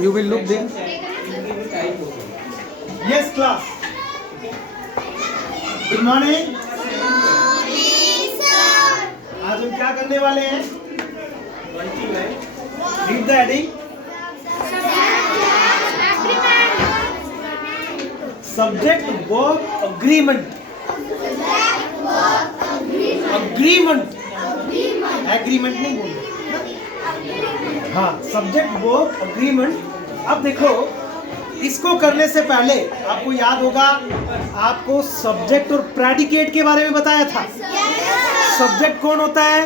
You will look there. Yes, class. Good morning. आज हम क्या करने वाले हैं? Read the heading. Subject verb agreement. Agreement. Agreement नहीं बोलना. हाँ, सब्जेक्ट वर्ब अग्रीमेंट. अब देखो, इसको करने से पहले आपको याद होगा, आपको सब्जेक्ट और प्रेडिकेट के बारे में बताया था. सब्जेक्ट कौन होता है?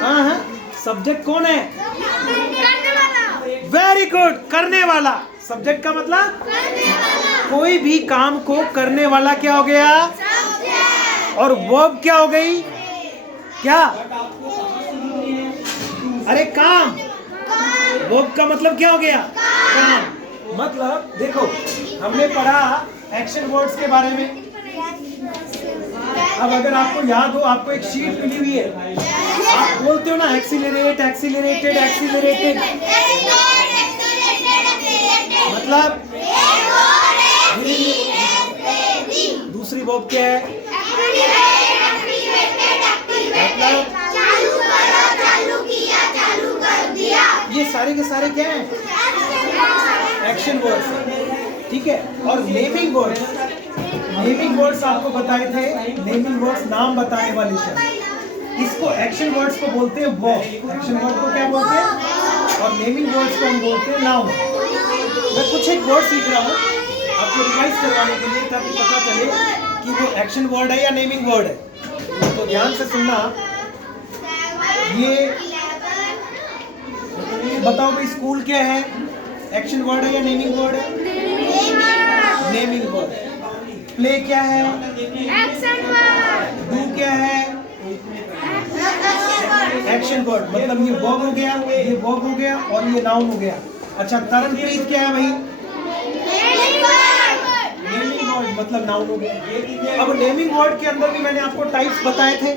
हाँ, सब्जेक्ट कौन है? वेरी गुड, करने वाला. सब्जेक्ट का मतलब कोई भी काम को करने वाला क्या हो गया? और वर्ब क्या हो गई? क्या? अरे काम. वर्ब का मतलब क्या हो गया? काम. मतलब देखो, हमने पढ़ा एक्शन वर्ड्स के बारे में. अब अगर आपको याद हो, आपको एक शीट मिली हुई है, आप बोलते हो ना एक्सीलरेट, एक्सीलरेटेड, एक्सीलरेटेड. मतलब दूसरी वर्ब क्या है? मतलब ये सारे के सारे क्या हैं? Action words. ठीक है. और नेमिंग वर्ड्स, नेमिंग वर्ड्स आपको बताए थे. नेमिंग वर्ड्स नाम बताने वाले शब्द. इसको एक्शन वर्ड्स को बोलते हैं वर्ब. एक्शन वर्ड को क्या बोलते हैं? और नेमिंग वर्ड्स को हम बोलते हैं नाउन. मैं कुछ एक वर्ड सीख रहा हूँ आपको रिवाइज करवाने के लिए, ताकि पता चले कि वो एक्शन वर्ड है या नेमिंग वर्ड है. तो ध्यान से सुनना. ये बताओ भाई, स्कूल क्या है? एक्शन वर्ड है या नेमिंग वर्ड है? Naming word. प्ले क्या है? Action word. डू क्या है? Action word. मतलब ये वर्ब हो गया, ये वर्ब हो गया और ये नाउन हो गया. अच्छा, तरनप्रीत क्या है भाई? Naming word. मतलब नाउन हो गया. अब नेमिंग वर्ड के अंदर भी मैंने आपको टाइप्स बताए थे.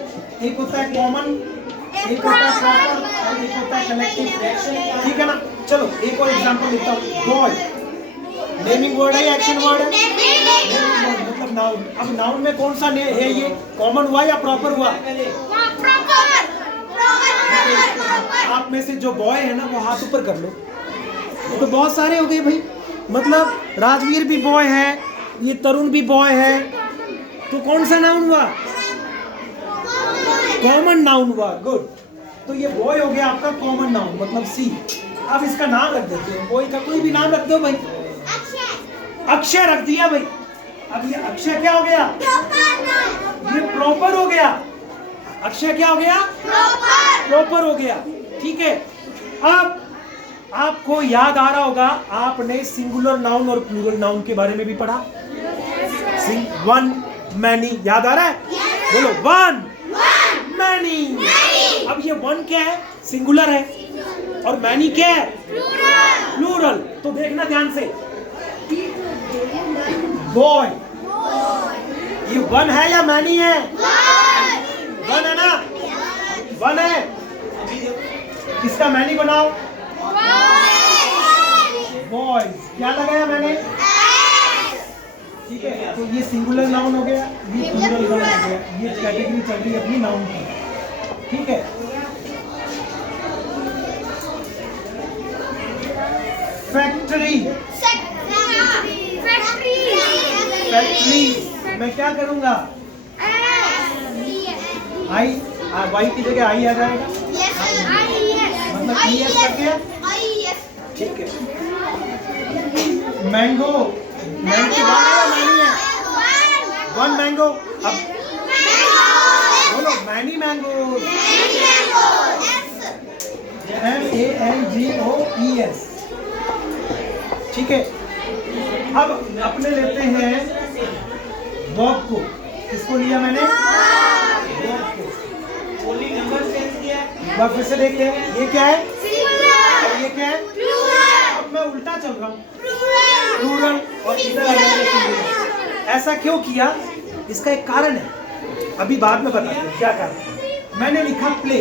एक होता है कॉमन, एक होता है प्रॉपर और एक होता है कलेक्टिव. ठीक है ना. चलो एक और एग्जांपल लेता हूँ. बॉय नेमिंग वर्ड है या एक्शन वर्ड है? Naming word. मतलब नाउन. अब नाउन में कौन सा है? ये कॉमन हुआ या प्रॉपर हुआ? आप में से जो बॉय है ना, वो हाथ ऊपर कर लो. तो बहुत सारे हो गए भाई. मतलब राजवीर भी बॉय है, ये तरुण भी बॉय है. तो कौन सा नाउन हुआ? कॉमन नाउन हुआ. गुड. तो ये बॉय हो गया आपका कॉमन नाउन, मतलब सी. अब इसका नाम रख देते हैं. बॉय का कोई भी नाम रख दो भाई. अक्षय रख दिया भाई. अब ये अक्षय क्या हो गया? ये प्रॉपर हो गया. अक्षय क्या हो गया? प्रॉपर हो गया. ठीक है. अब आपको याद आ रहा होगा, आपने सिंगुलर नाउन और प्लूरल नाउन के बारे में भी पढ़ा. One, many. याद आ रहा है? बोलो वन, मैनी. अब ये वन क्या है? सिंगुलर है. और मैनी क्या है? प्लूरल. तो देखना ध्यान से. बॉय, ये वन है या मैनी है? वन है ना? वन है. इसका मैनी बनाओ. बॉयज. क्या लगाया मैंने? ठीक है. तो ये सिंगुलर नाउन हो गया, ये प्लूरल नाउन हो गया. ये कैटेगरी चल रही है अपनी नाउन की. ठीक है. फैक्ट्री. फैक्ट्री मैं क्या करूंगा? आई, वाई की जगह आई आ जाएगा. मतलब ई एस करके. ठीक है. मैंगो. मैंगो मैनी है? One mango. अब बोलो मैनी मैंगो. MANGOES. ठीक है. अब अपने लेते हैं वर्ब को. किसको लिया मैंने? वर्ब को. फिर से देखते हैं. ये क्या है? और ये क्या है? अब मैं उल्टा चल रहा हूँ. प्लूरल और इधर आ जाएगा. ऐसा क्यों किया? इसका एक कारण है, अभी बाद में बताते हैं क्या कारण. मैंने लिखा प्ले.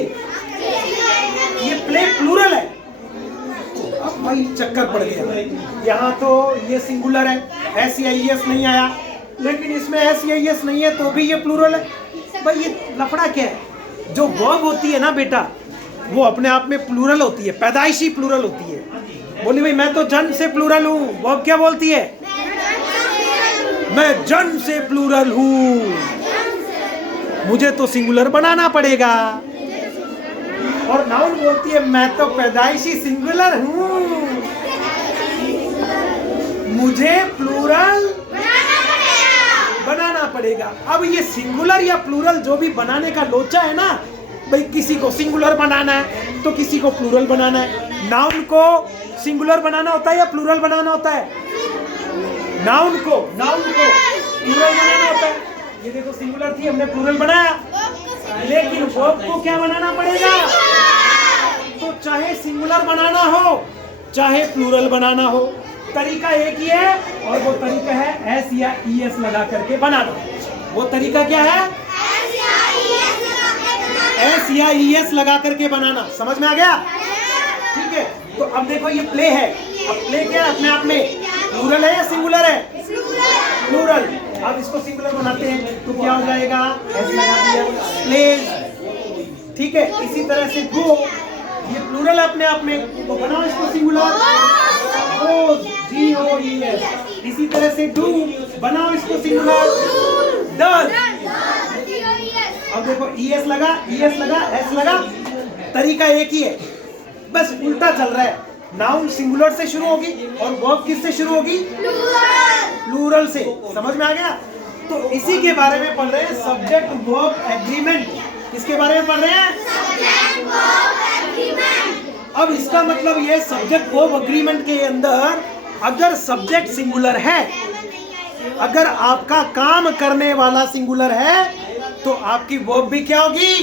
ये प्ले प्लूरल है. भाई चक्कर पड़ गया। यहाँ तो ये सिंगुलर है, SEIS नहीं आया, लेकिन इसमें SEIS नहीं है तो भी ये प्लूरल है। भाई ये लफड़ा क्या है? जो वर्ब होती है ना बेटा, वो अपने आप में प्लूरल होती है, पैदाइशी प्लूरल होती है। बोली भाई मैं तो जन्म से प्लूरल हूँ, वर्ब क्या बोलती है? मैं जन्म से प्लूरल हूँ, मुझे तो सिंगुलर बनाना पड़ेगा। और नाउन बोलती है मैं तो पैदाइशी सिंगुलर हूँ, मुझे प्लूरल बनाना पड़ेगा। अब ये सिंगुलर या प्लूरल जो भी बनाने का लोचा है ना, भाई किसी को सिंगुलर बनाना है तो किसी को प्लूरल बनाना है। नाउन को सिंगुलर बनाना होता है या प्लूरल बनाना होता है? नाउन को प्लूरल बनाना होता है। ये देखो सिंगुलर थी, हमने प्लूरल बनाया, लेकिन वर्ब को क्या बनाना पड़ेगा? तो चाहे सिंगुलर बनाना हो चाहे प्लूरल बनाना हो, तरीका एक ही है, और वो तरीका है S या ES लगा करके बनाना। वो तरीका क्या है? S या ES लगा करके बनाना। समझ में आ गया? ठीक है, तो अब देखो ये प्ले है। अब प्ले क्या है? अपने आप में प्लूरल है या सिंगुलर है? प्लूरल। अब इसको सिंगुलर बनाते हैं तो क्या हो जाएगा? S लगा दिया, प्लेज। ठीक है, इसी तरह से गो, ये प्लूरल है अपने आप में, तो बनाओ इसको सिंगुलर, गोज, GOES। इसी तरह से डू, बनाओ इसको सिंगुलर, डज। अब देखो ES लगा, ES लगा, S लगा, तरीका एक ही है, बस उल्टा चल रहा है। नाउन सिंगुलर से शुरू होगी और वर्ब किससे शुरू होगी? प्लूरल से। समझ में आ गया? तो इसी के बारे में पढ़ रहे हैं, सब्जेक्ट वर्ब एग्रीमेंट। किसके बारे में पढ़ रहे हैं? अब इसका मतलब ये सब्जेक्ट वर्ब एग्रीमेंट के अंदर अगर सब्जेक्ट सिंगुलर है, अगर आपका काम करने वाला सिंगुलर है, तो आपकी वर्ब भी क्या होगी?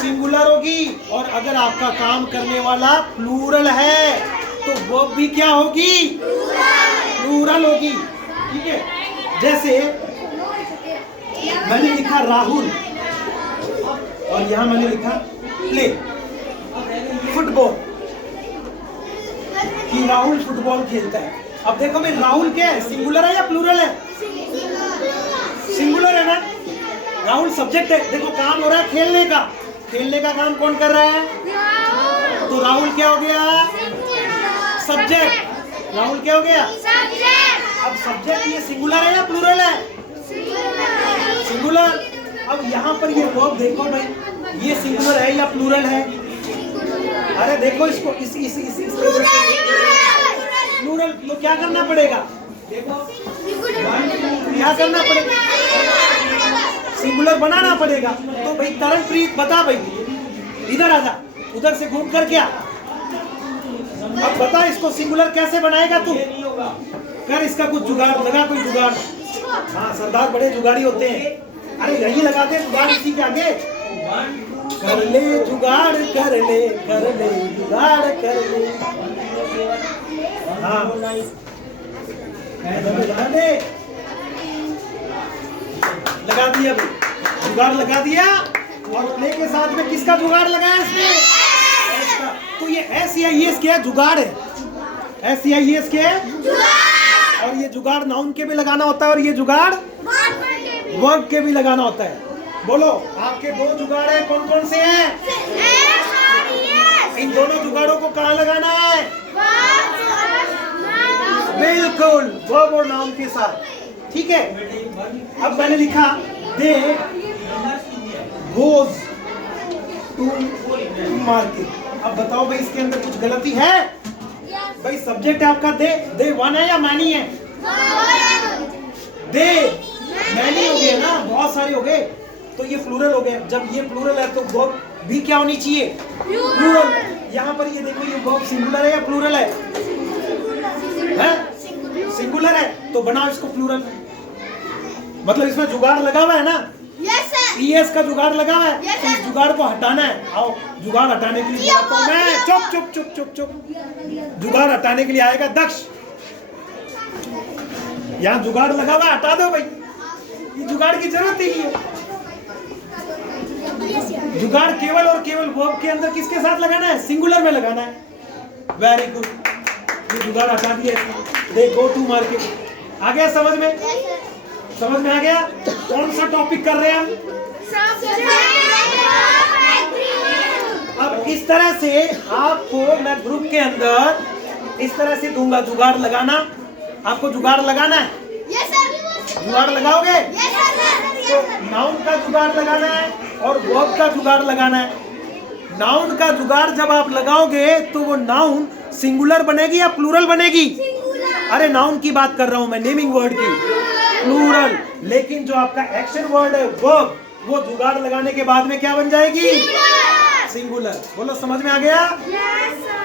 सिंगुलर होगी। और अगर आपका काम करने वाला प्लूरल है तो वर्ब भी क्या होगी? प्लूरल होगी। ठीक है, जैसे मैंने लिखा राहुल और यहाँ मैंने लिखा प्ले, फुटबॉल, कि राहुल फुटबॉल खेलता है। अब देखो मैं, राहुल क्या है? सिंगुलर है या प्लूरल है? सिंगुलर है ना। राहुल सब्जेक्ट है। देखो काम हो रहा है खेलने का, खेलने का काम कौन कर रहा है? तो राहुल क्या हो गया? सब्जेक्ट। राहुल क्या हो गया? अब सब्जेक्ट ये सिंगुलर है या प्लूरल है? सिंगुलर। अब यहाँ पर ये वर्ब देखो भाई, ये सिंगुलर है या प्लूरल है? अरे देखो इसको, इस प्लूरल। तो क्या करना पड़ेगा? देखो क्या करना पड़ेगा? सिंगुलर बनाना पड़ेगा। तो भाई तरनप्रीत बता भाई, इधर आजा, उधर से घूम कर क्या। अब बता इसको सिंगुलर कैसे बनाएगा तू? कर इसका कुछ जुगाड़ लगा, कोई जुगाड़। हाँ, सरदार बड़े जुगाड़ी होते हैं। अरे यही लगा दे जुगाड़ इसी के आगे। कर ले जुगाड़, कर ले जुगाड़, कर ले। हाँ लगा दिया भाई, जुगाड़ लगा दिया। और प्ले के साथ में किसका जुगाड़ लगाया इसने? तो ये SEIS क्या है? जुगाड़ है। SEIS क्या है? और ये जुगाड़ नाउन के भी लगाना होता है और ये जुगाड़ वर्ब के भी लगाना होता है। बोलो आपके दो जुगाड़ है, कौन कौन से हैं? इन दोनों जुगाड़ों को कहाँ लगाना है? बिल्कुल, वर्ब और नाउन के साथ। ठीक है, अब मैंने लिखा दे गोज टू मार्केट। अब बताओ भाई इसके अंदर कुछ गलती है? भाई सब्जेक्ट है आपका दे वन है या मैनी है? दे मैनी हो गए ना, बहुत सारे हो गए, तो ये प्लूरल हो गया। जब ये प्लूरल है तो वर्ब भी क्या होनी चाहिए? प्लूरल। यहाँ पर ये देखो, ये वर्ब सिंगुलर है या प्लूरल है? सिंगुलर है, तो बनाओ इसको प्लूरल। मतलब इसमें जुगाड़ लगा हुआ है ना? Yes sir. ES का जुगाड़ लगा हुआ है। तो इस जुगाड़ को हटाना है। आओ जुगाड़ हटाने के लिए बुलाता हूं मैं। चुप चुप चुप चुप चुप। जुगाड़ हटाने के लिए आएगा दक्ष। यहाँ जुगाड़ लगा हुआ, हटा दो भाई, ये जुगाड़ की जरूरत ही नहीं है। जुगाड़ केवल और केवल वर्ब के अंदर किसके साथ लगाना है? सिंगुलर में लगाना है। वेरी गुड, ये जुगाड़ हटा दिया इसने। दे गो टू मार्केट। आ गया समझ में? समझ में आ गया? कौन सा टॉपिक कर रहे हैं हम? अब इस तरह से आपको मैं ग्रुप के अंदर इस तरह से दूंगा, जुगाड़ लगाना। आपको जुगाड़ लगाना है? जुगाड़ लगाओगे? तो नाउन का जुगाड़ लगाना है और वर्ब का जुगाड़ लगाना है। नाउन का जुगाड़ जब आप लगाओगे तो वो नाउन सिंगुलर बनेगी या प्लूरल बनेगी? अरे नाउन की बात कर रहा हूं मैं, नेमिंग वर्ड की, प्लूरल। लेकिन जो आपका एक्शन वर्ड है वर्ब, वो जुगाड़ लगाने के बाद में क्या बन जाएगी? सिंगुलर। बोलो समझ में आ गया? Yes, sir.